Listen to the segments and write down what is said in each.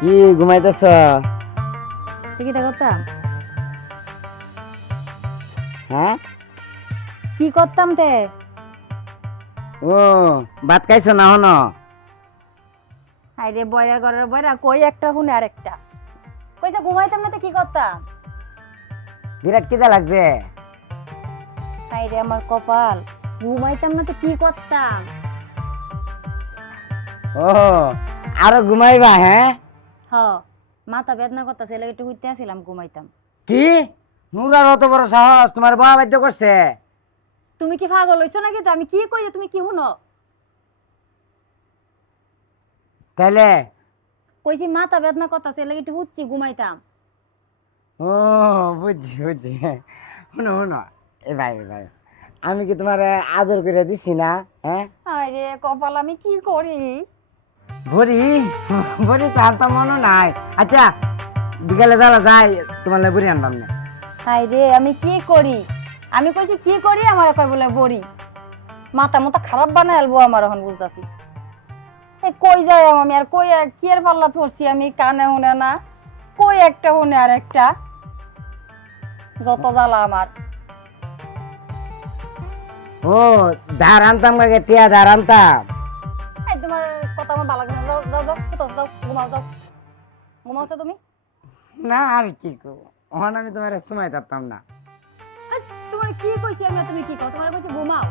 কি ঘুমাইতেছ? কি করতাম? হ্যাঁ, কি করতাম তে? ও ভাত খাইছ না হন? আইরে বয়রা ঘরের বয়রা কই একটা হুনে আরেকটা। কইছে ঘুমাইতাম না তো কি করতাম? বিরাট কিদা লাগছে। আইরে আমার কপাল, ঘুমাইতাম না তো কি করতাম? ও আরো ঘুমাইবা? হ্যাঁ, হ, মাথা বেদনা করতেছে, এলাকা একটু হইতে আসিলাম, ঘুমাইতাম। কি নুরার অত বড় সাহস? তোমার বাবা বাধ্য করছে? তুমি কি পাগল হইছো নাকি? তো আমি কি কই তুমি কি শুনো? তাইলে কইছি মাথা বেদনা করতেছে, এলাকা একটু হুচ্ছি, ঘুমাইতাম। ও বুঝছি বুঝছি। শুনো শুনো, এ ভাই ভাই, আমি কি তোমার আদর করে দিছি না? হ্যাঁ, আরে কপাল, আমি কি করি? ভরি ভরি তার তো মনে নাই। আচ্ছা বিকালে জ্বালা যাই, তোমার লাগে বুড়ি আনবাম না। আরে আমি কি করি? আমি কইছি কি করি, আমার কই বলে বড়ি। মাথা মতো খারাপ বানায় আলবো আমার, এখন বুঝতাছি। কই যাই আমি, আর কই কি আর পাল্লা ধরছি আমি, কানে শুনে না, কই একটা শুনে আর একটা, যত জ্বালা আমার। ও ধার আনতাম কাকে, টিয়া ধার আনতাম। এই তোমার কথা আমার ভালো লাগে না, যাও যাও যাও কোথাও যাও, ঘুমাও যাও। ঘুমাওছো তুমি? না আর কি করবো, ওখান আমি তোমার সময় থাকতাম না। এই, তোমার কি কইছি আমি, আর তুমি কি কও? তোমার কইছি ঘুমাও।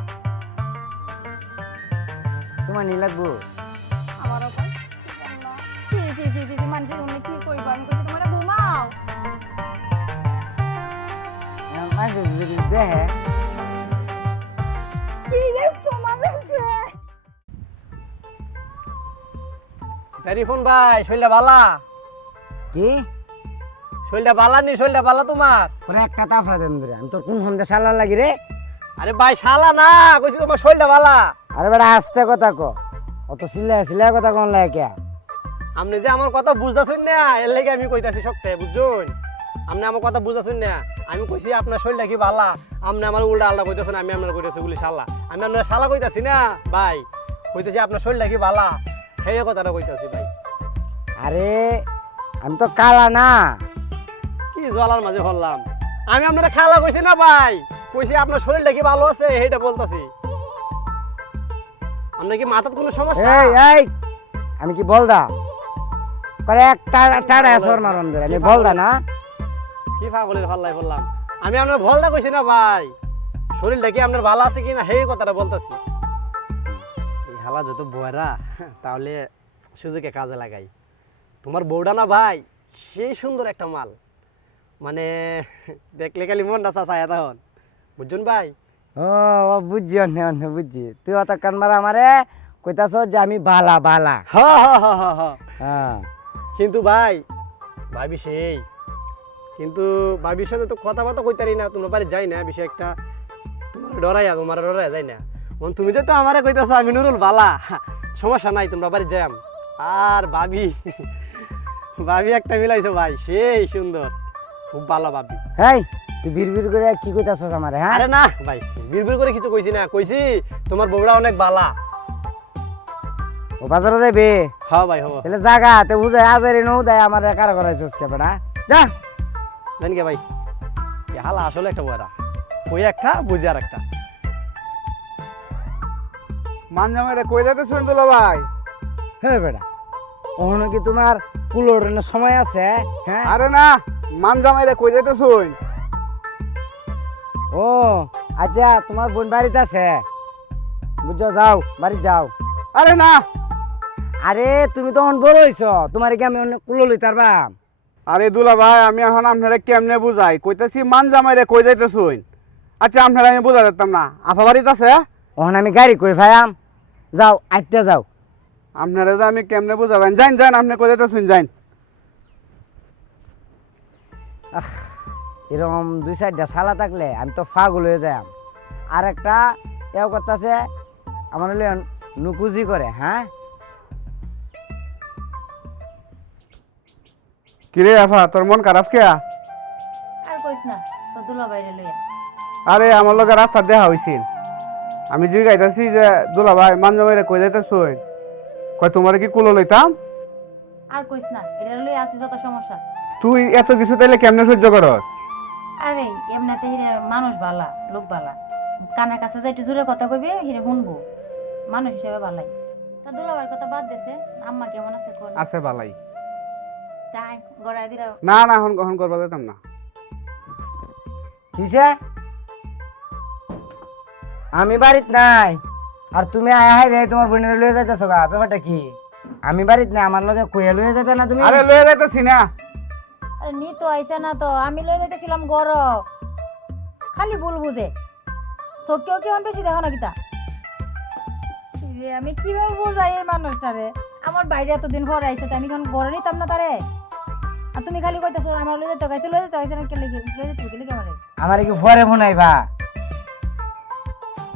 তোমার নি লাগবো? আমারও কই আল্লাহ, ছি ছি ছি ছি, মানুষের সামনে কি কইবা? আমি কইছি তোমার ঘুমাও। মাঝে যদি দেখে কি যে তোমার হইছে? টেলিফোন ভাই, শৈলটা বালা? কি শৈলটা বালা নি? শৈলটা বালা তোমার? পুরো একটা তাফরা দেন ধরে, আমি তোর কোন সন্ধ্যা শালা লাগি রে? আরে ভাই শালা না, কইছি তোমার শৈলটা বালা। আরে বেটা আস্তে কথা ক, অত সিলাই সিলাই কথা কোন লাগে কে? আপনি যে আমার কথা বুঝতেছেন না, এর লেগে আমি কইতাছি শক্তে, বুঝছেন? আপনি আমার কথা বুঝতেছেন না। আমি কইছি আপনার শৈলটা কি বালা, আপনি আমার উল্টা আল্লাহ কইতেছেন, আমি আপনার কইতাছি বলি শালা। আমি আপনার শালা কইতাছি না ভাই, কইতেছি আপনার শৈলটা কি বালা, সেই কথাটা কইতাছি ভাই। আরে আমি তো কালা না। কি জলার মাঝে হলাম? আমি আপনার খালা কইছি না ভাই, কইছি আপনার শরীরটা কি ভালো আছে সেইটা বলতাছি। আপনার কি মাথার কোনো সমস্যা? এই এই আমি কি বলদা? করে একটা টাড়া সর মারন ধরে, আমি বলদা না? কি পাগলের হল্লাই বললাম? আমি আপনার ভলদা কইছি না ভাই, শরীরটা কি আপনার ভালো আছে কিনা সেই কথাটা বলতাছি। এই হালা যত বয়রা, তাহলে সুযোগে কাজে লাগাই। তোমার বউটা না ভাই সেই সুন্দর একটা মাল, মানে দেখলে খালি মনটা চাচায় তখন, বুঝছেন ভাই? ও ও বুঝছি, অন্য অন্য বুঝছি। তুই অত কান মারা আমারে কইতাছ যে আমি বালা বালা। হ হ হ হ হ। হ্যাঁ কিন্তু ভাই ভাবি সেই, কিন্তু ভাবির সাথে তো কথাবার্তা কইতারি না, তোমার বাড়ি যাই না বেশি একটা, তোমার ডরাইয়া যাই না। তুমি যে তো আমারে কইতাছ আমি নুরুল বালা, সমস্যা নাই, তোমরা বাড়ি যাই। আর ভাবি ভাবি একটা মিলাইছো ভাই, সেই সুন্দর, খুব ভালো ভাবি। এই তুই বিড়বিড় করে কি কইতাছ আমারে? হ্যাঁ আরে না ভাই, বিড়বিড় করে কিছু কইছি না, কইছি তোমার বউরা অনেক বালা। ও বাজারে যাবে? হ্যাঁ ভাই হবো। তাহলে জায়গা তে বুঝাই আজারি নৌ দেয় আমার কারা করাইছস কে বেটা? যা জানি কে ভাই, এ হালা আসলে একটা বয়রা, কই একটা বুঝি আর একটা। মানজামাইরে কই যাইতে শুন দুলা ভাই? হে বেটা, ওখানে কি তোমার কুলোর সময় আছে? হ্যাঁ আরে না, মানজামাইরে কই যাইতে শুন? ও আচ্ছা, তোমার বোন বাড়িতে আছে, বুঝছো? যাও বাড়ি যাও। আরে না, আরে তুমি তখন বড় হইছো, তোমার কি আমি অন্য কুলো লই তারবা? আরে দুলা ভাই আমি এখন আপনারা কেমনে বুঝাই? কইতাছি মানজামাইরে কই যাইতে শুন? আচ্ছা আপনারা আমি বুঝা যেতাম না, আফা বাড়িতে আছে? ওখানে আমি গাড়ি কই ভাইয়াম, যাও আইতে যাও। আপনারা যে আমি কেমনে বুঝাবেন? যাইন যাইন, আপনি কই যাইতে শুন যাইন। এরকম দুই চারটা শালা থাকলে আমি তো পাগল হয়ে যাই। আর একটা এও করতেছে আমার হলে নুকুজি করে। হ্যাঁ কিরে আফা, তোর মন খারাপ কে? আর কইস না, তো দুলা বাইরে লইয়া। আরে আমার লগে রাস্তা দেখা হইছিল, আমি জিগাইতাছি যে দুলা ভাই মানজামাইরে কই যাইতে শুন? ক কয় তোমার কি কুলো লইতাম? আর কইস না, এটা লই আছে যত সমস্যা। তুই এত কিছু তাইলে কেমনে সহ্য করস? আরে এমনিতে হিরে মানুষ বালা, লোক বালা, কানের কাছে যাই একটু জোরে কথা কইবে হিরে শুনবো, মানুষ হিসেবে বালাই। তা দুলাভাইয়ের কথা বাদ দেছে, আম্মা কেমন আছে কোন? আছে বালাই। তাই গড়াই দিরা। না না এখন গ্রহণ করবা যেতাম না। কিসে? আমি বাড়িত নাই আর তুমি আয় হাই রে তোমার বোনের লয়ে যাইতেছো গা, ব্যাপারটা কি? আমি বাড়িত নাই, আমার লগে কইয়া লয়ে যাইতে না তুমি? আরে লয়ে যাইতেছি না। আরে নি তো আইছে না তো, আমি লই যাইতেছিলাম গর, খালি ভুল বুঝে। তো কেউ কেমন বেশি দেখো না কিতা? ইরে, আমি কিভাবে বুঝাই এই মানুষটারে? আমার বাইরে এতদিন পর আইছে, তো আমি এখন গড়ে নিতাম না তারে। আর তুমি খালি কইতেছো আমার লই যেতে গাইছে, লই যেতে গাইছে না, কেলে লই যেতে গেলে কেমন? আমার কি পরে ফোনাইবা?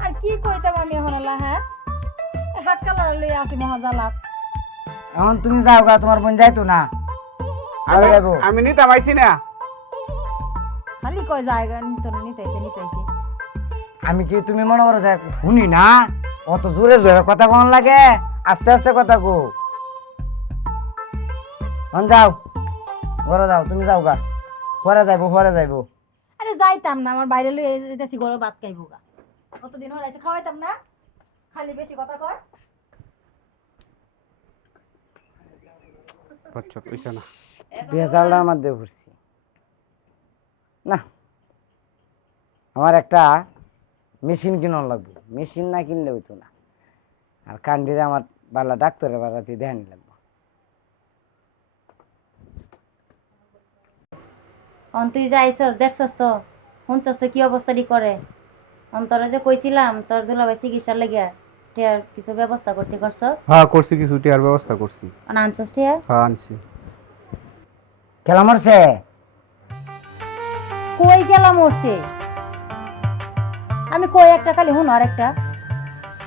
আর কি কইতাম আমি এখন আল্লাহ? হ্যাঁ, হাত কালার লই আসি মহাজালাত। এখন তুমি যাও গা, তোমার বোন যাইতো না। আমি যাইবো। আমি নিতাম আইছি না। খালি কয় জায়গা নিতেছে। আমি কি তুমি মনে করো যে শুনি না? অত জোরে জোরে কথা কোন লাগে? আস্তে আস্তে কথা কো। যাও ঘরে যাও, তুমি যাও গা, পরে যাইবো। আরে যাইতাম না, আমার বাইরে লই যেতেছি গরো ভাত খাইবো গা। কতদিন হল আইছে, খাওয়াইতাম না, খালি বেশি কথা কয়। আচ্ছা কইছ না। বেজালটার মধ্যে ঘুরছি না। আমার একটা মেশিন কিনন লাগবে, মেশিন না কিনলে হইতো না। আর কান্ডিরে আমার বালা ডাক্তারের বাড়াতে ধ্যান লাগবে। তুই যাইছস দেখছস তো, শুনছস তো কি অবস্থাটি করে। তোরা যে কইছিলাম তোর দুলাভাই চিকিৎসার লেগে টিয়ার কিছু ব্যবস্থা করছস? হ্যাঁ করছি, কিছু টিয়ার ব্যবস্থা করছি। আনছস টিয়ার? হ্যাঁ আনছি। খেলা মরছে? কই গেলাম মরছে? আমি কই একটা খালি হুন আর একটা।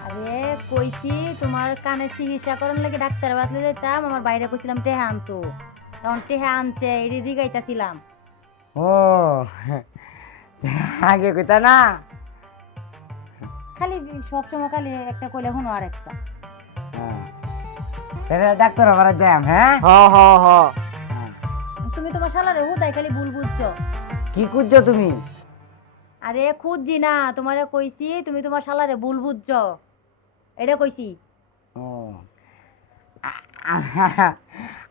আরে কইছি তোমার কানে চিকিৎসা করার লাগে ডাক্তার বাতলে যাইতাম, আমার বাইরে কইছিলাম টেহা আনতো, তখন টেহা আনছে এই জিগাইতাছিলাম। ও আগে কইতা না? খালি সবসময় খালি একটা কইলে হুন আর একটা। হ্যাঁ ডাক্তার বাড়া দেম। হ্যাঁ হ্যাঁ তুমি তোমার শালারে হুদাই খালি ভুল বুঝছো। কি খুঁজছো তুমি? আরে খুঁজছি না, তোমারে কইছি তুমি তোমার শালারে ভুল বুঝছো, এটা কইছি। ও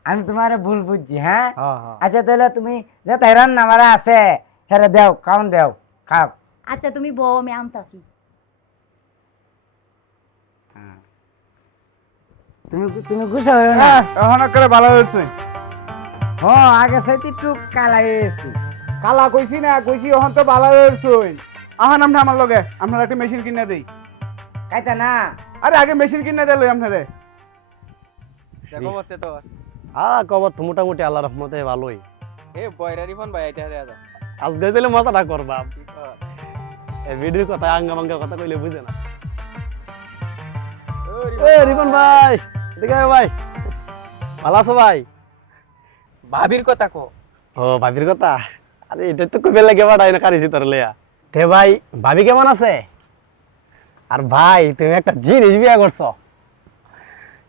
আমি তোমারে ভুল বুঝছি। হ্যাঁ আচ্ছা তাহলে তুমি যে তাই রান্না মারা আছে হেরে দেও, খাওন দেও, খাও। আচ্ছা তুমি বউ, আমি আনতাছি। তুমি গুছা হইও না। এখন করে ভালো হইছে। হ্যাঁ আগে সাইতে একটু কালা হয়েছি। কালা কইছি না, কইছি এখন তো ভালো হইছে। আহান আপনি আমার লগে, আপনার একটা মেশিন কিনে দেই। খাইতা না? আরে আগে মেশিন কিনে দিল আপনারে। দেখো মতে তো খবর তো মোটামুটি আল্লাহ রহমতে ভালোই। এ বয়রারি ফোন ভাই আইতে দাদা আজকে দিলে মজাটা করবা। কি কর এই ভিডিওর কথা আঙ্গা মাঙ্গা কথা কইলে বুঝে না। ও এ রিপন ভাই, এদিকে আয় ভাই। ভালো আছো ভাই? ভাবির কথা কো। ও ভাবির কথা? আরে এটা তো কবে লাগে বাড়াই না কারিছি তোর লেয়া। তে ভাই ভাবি কেমন আছে? আর ভাই তুমি একটা জিনিস বিয়া করছো,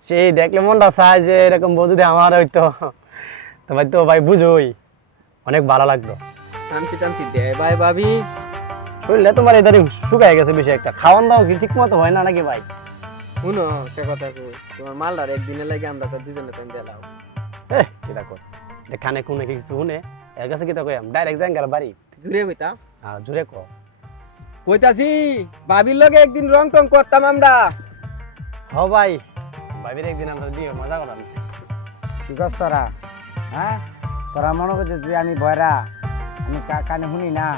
সেই দেখলে মনটা চায় যে এরকম বউ যদি আমার হইতো। তো ভাই তো ভাই বুঝোই অনেক ভালো লাগতো। টানতি দেয় ভাই ভাবি। শরীরটা তোমার এদারে শুকায় গেছে বেশি একটা, খাওয়ান দাও কি ঠিক মতো হয় না নাকি ভাই? শুনো একটা কথা কই, তোমার মালদার একদিনের লাগে আমরা তো দুজনে টাইম দিলাম। কি দেখো কানে কোনে কিছু শুনে এর কাছে কি কই ডাইরেক্ট যাই বাড়ি জুড়ে কইতা জুড়ে কো কইতাছি ভাবির লগে একদিন রং টং করতাম আমরা। হ ভাই, ভাবির একদিন আমরা দিয়ে মজা করলাম। কি করছ তোরা? হ্যাঁ তোরা মনে করছিস যে আমি বয়রা, আমি কানে শুনি না?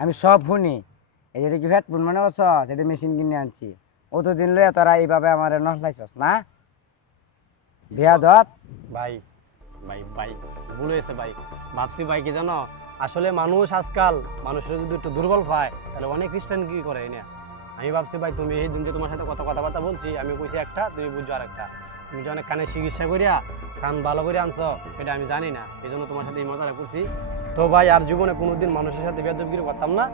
আমি সব শুনি। এই যেটা কি হেডফোন মনে করছ, সেটা মেশিন কিনে আনছি। অতদিন লইয়া তোরা এইভাবে আমার নসলাইছস না? বেয়াদব। ভাই ভাই ভাই ভুল হয়েছে ভাই। ভাবছি ভাই কি জানো, আসলে মানুষ আজকাল মানুষের যদি একটু দুর্বল পায় তাহলে অনেক খ্রিস্টান কি করে না। আমি ভাবছি ভাই তুমি এই দিন যে তোমার সাথে কথাবার্তা বলছি, আমি কইছি একটা, তুমি বুঝছো আর একটা। তুমি যে অনেক কানে চিকিৎসা করিয়া কান ভালো করে আনছো সেটা আমি জানি না, এই জন্য তোমার সাথে এই মজাটা করছি। তো ভাই আর জীবনে কোনোদিন মানুষের সাথে বেয়াদবগিরি করতাম না।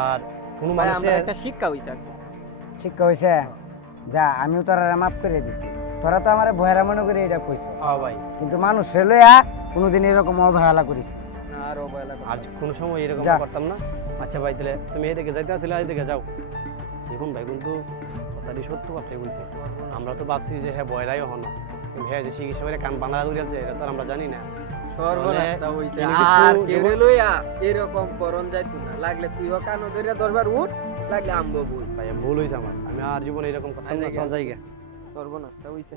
আর কোনো ভাই আমরা মানুষের একটা শিক্ষা হইছে। শিক্ষা হয়েছে যা, আমিও তোরা মাফ করে দিছি। তোরা তো আমার ভয়েরা মনে করে এটা কইছ, হ্যাঁ ভাই, কিন্তু মানুষ লইয়া কোনোদিন এরকম অবহেলা করিস না। আর অবহেলা আর কোনো সময় এরকম যা। করতাম না। আচ্ছা ভাই, তাহলে তুমি এইদিকে যাইতে আসলে এইদিকে যাও। দেখুন ভাই, কিন্তু কথাটি সত্য কথাই বলছে। আমরা তো ভাবছি যে হ্যাঁ বয়রাই হন, কিন্তু হ্যাঁ যে চিকিৎসা করে কান বাংলা করিয়াছে এটা তো আর আমরা জানি না। সর্বনাশটা হইছে। এনে কিছু আর কেউ জীবন- লইয়া এরকম করণ যাইতো না। লাগলে তুইও কানো ধরে দরবার উঠ, লাগলে আমবো বই। ভাই ভুল হয়েছে আমার, আমি আর জীবনে এরকম করতাম না। চল জায়গা সর্বনাশটা হইছে।